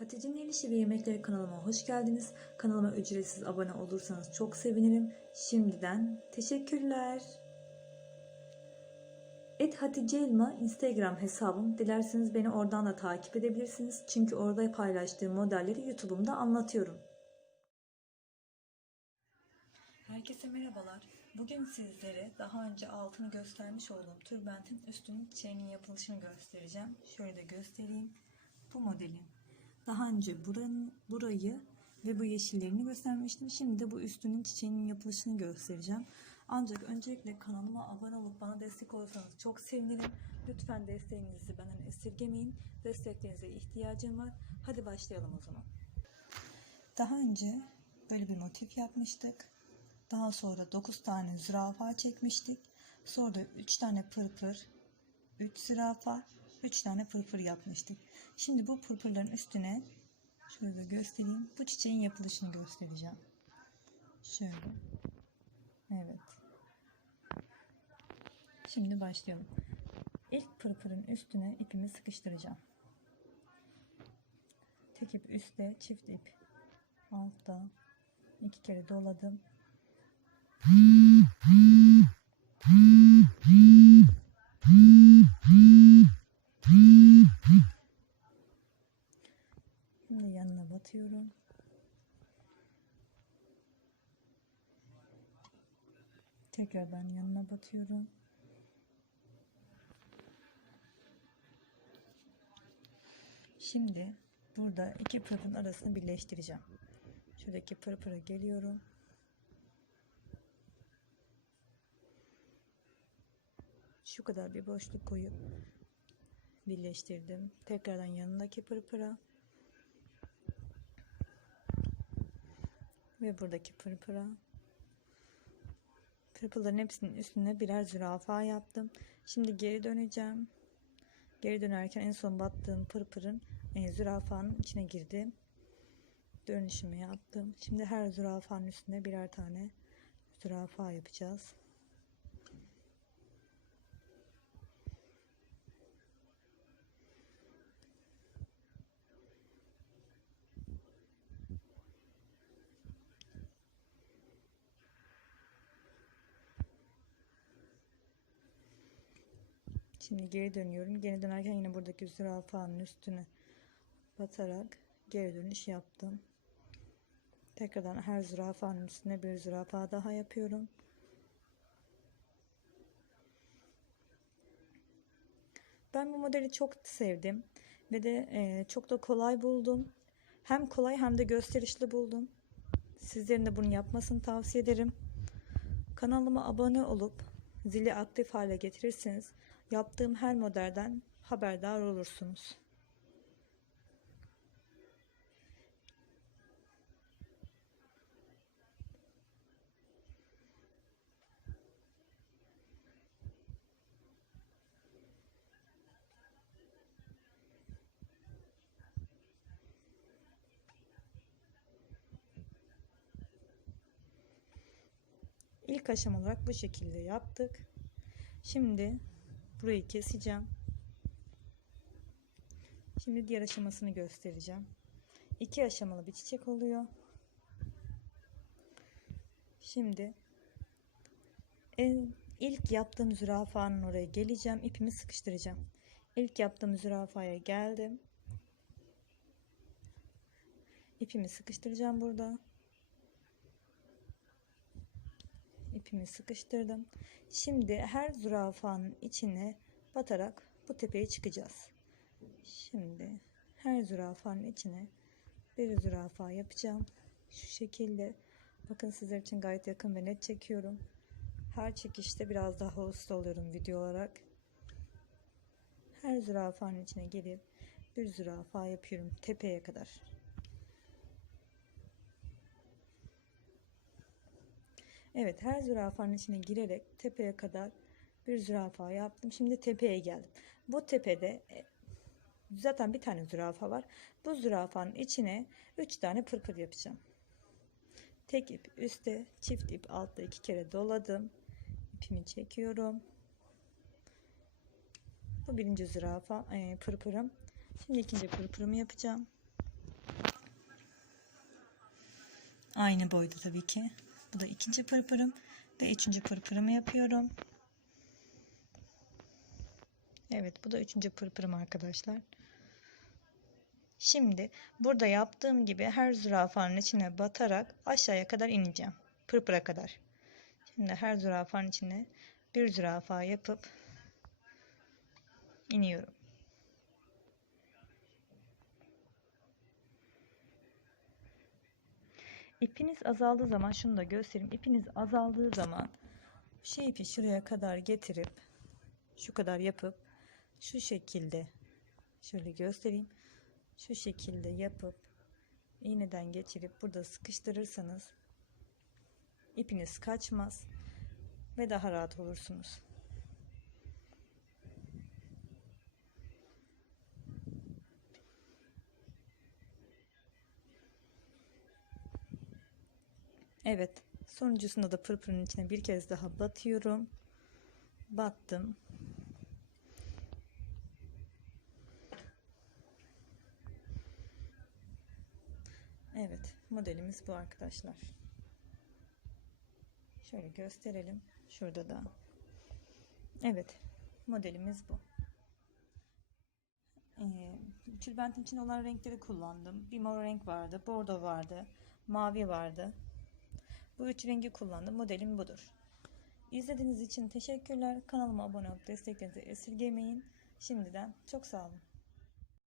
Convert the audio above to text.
Hatice'nin El İşi ve Yemekleri kanalıma hoş geldiniz. Kanalıma ücretsiz abone olursanız çok sevinirim. Şimdiden teşekkürler. Et Hatice Elma Instagram hesabım. Dilerseniz beni oradan da takip edebilirsiniz. Çünkü orada paylaştığım modelleri YouTube'umda anlatıyorum. Herkese merhabalar. Bugün sizlere daha önce altını göstermiş olduğum tülbentin üstünün çiçeğinin yapılışını göstereceğim. Şöyle de göstereyim. Bu modelin. Daha önce buranın, burayı ve bu yeşillerini göstermiştim. Şimdi de bu üstünün çiçeğinin yapılışını göstereceğim. Ancak öncelikle kanalıma abone olup bana destek olursanız çok sevinirim. Lütfen desteğinizi benden esirgemeyin. Desteklerinize ihtiyacım var. Hadi başlayalım o zaman. Daha önce böyle bir motif yapmıştık. Daha sonra 9 tane zürafa çekmiştik. Sonra da 3 tane pırpır, 3 zürafa, 3 tane pırpır yapmıştık. Şimdi bu pırpırların üstüne şöyle göstereyim. Bu çiçeğin yapılışını göstereceğim. Şöyle. Evet. Şimdi başlayalım. İlk pırpırın üstüne ipimi sıkıştıracağım. Tek ip üstte, çift ip altta. iki kere doladım. Şimdi yanına batıyorum. Tekrardan yanına batıyorum. Şimdi burada iki pırpırın arasını birleştireceğim. Şuradaki pırpıra geliyorum. Şu kadar bir boşluk koyup birleştirdim. Tekrardan yanındaki pırpıra ve buradaki pırpıra pırpırların hepsinin üstüne birer zürafa yaptım. Şimdi geri döneceğim. Geri dönerken en son battığım pırpırın e, zürafanın içine girdim. Dönüşümü yaptım. Şimdi her zürafanın üstüne birer tane zürafa yapacağız. Şimdi geri dönüyorum. Geri dönerken yine buradaki zürafanın üstüne batarak geri dönüş yaptım. Tekrardan her zürafanın üstüne bir zürafa daha yapıyorum. Ben bu modeli çok sevdim ve de e, çok da kolay buldum. Hem kolay hem de gösterişli buldum. Sizlerin de bunu yapmasını tavsiye ederim. Kanalıma abone olup zili aktif hale getirirseniz yaptığım her modelden haberdar olursunuz. İlk aşama olarak bu şekilde yaptık. Şimdi burayı keseceğim. Şimdi diğer aşamasını göstereceğim. İki aşamalı bir çiçek oluyor. Şimdi en, ilk yaptığım zürafanın oraya geleceğim. İpimi sıkıştıracağım. İlk yaptığım zürafaya geldim. İpimi sıkıştıracağım burada. İpimi sıkıştırdım. Şimdi her zürafanın içine batarak bu tepeye çıkacağız. Şimdi her zürafanın içine bir zürafa yapacağım. Şu şekilde bakın sizler için gayet yakın ve net çekiyorum. Her çekişte biraz daha usta oluyorum video olarak. Her zürafanın içine gelip bir zürafa yapıyorum tepeye kadar. Evet her zürafanın içine girerek tepeye kadar bir zürafa yaptım. Şimdi tepeye geldim. Bu tepede e, zaten bir tane zürafa var. Bu zürafanın içine 3 tane pırpır yapacağım. Tek ip üstte, çift ip altta iki kere doladım. İpimi çekiyorum. Bu birinci zürafa e, pırpırım. Şimdi ikinci pırpırımı yapacağım. Aynı boyda tabii ki. Bu da ikinci pırpırım ve üçüncü pırpırımı yapıyorum. Evet bu da üçüncü pırpırım arkadaşlar. Şimdi burada yaptığım gibi her zürafanın içine batarak aşağıya kadar ineceğim. Pırpıra kadar. Şimdi her zürafanın içine bir zürafa yapıp iniyorum. İpiniz azaldığı zaman şunu da göstereyim. İpiniz azaldığı zaman şu ipi şuraya kadar getirip şu kadar yapıp şu şekilde şöyle göstereyim. Şu şekilde yapıp iğneden geçirip burada sıkıştırırsanız ipiniz kaçmaz ve daha rahat olursunuz. Evet, sonuncusunda da pırpırın içine bir kez daha batıyorum. Battım. Evet, modelimiz bu arkadaşlar. Şöyle gösterelim. Şurada da. Evet, modelimiz bu. Ee, tülbentin için olan renkleri kullandım. Bir mor renk vardı, bordo vardı, mavi vardı. Bu üç rengi kullandım. Modelim budur. İzlediğiniz için teşekkürler. Kanalıma abone olup desteklerinizi esirgemeyin. Şimdiden çok sağ olun.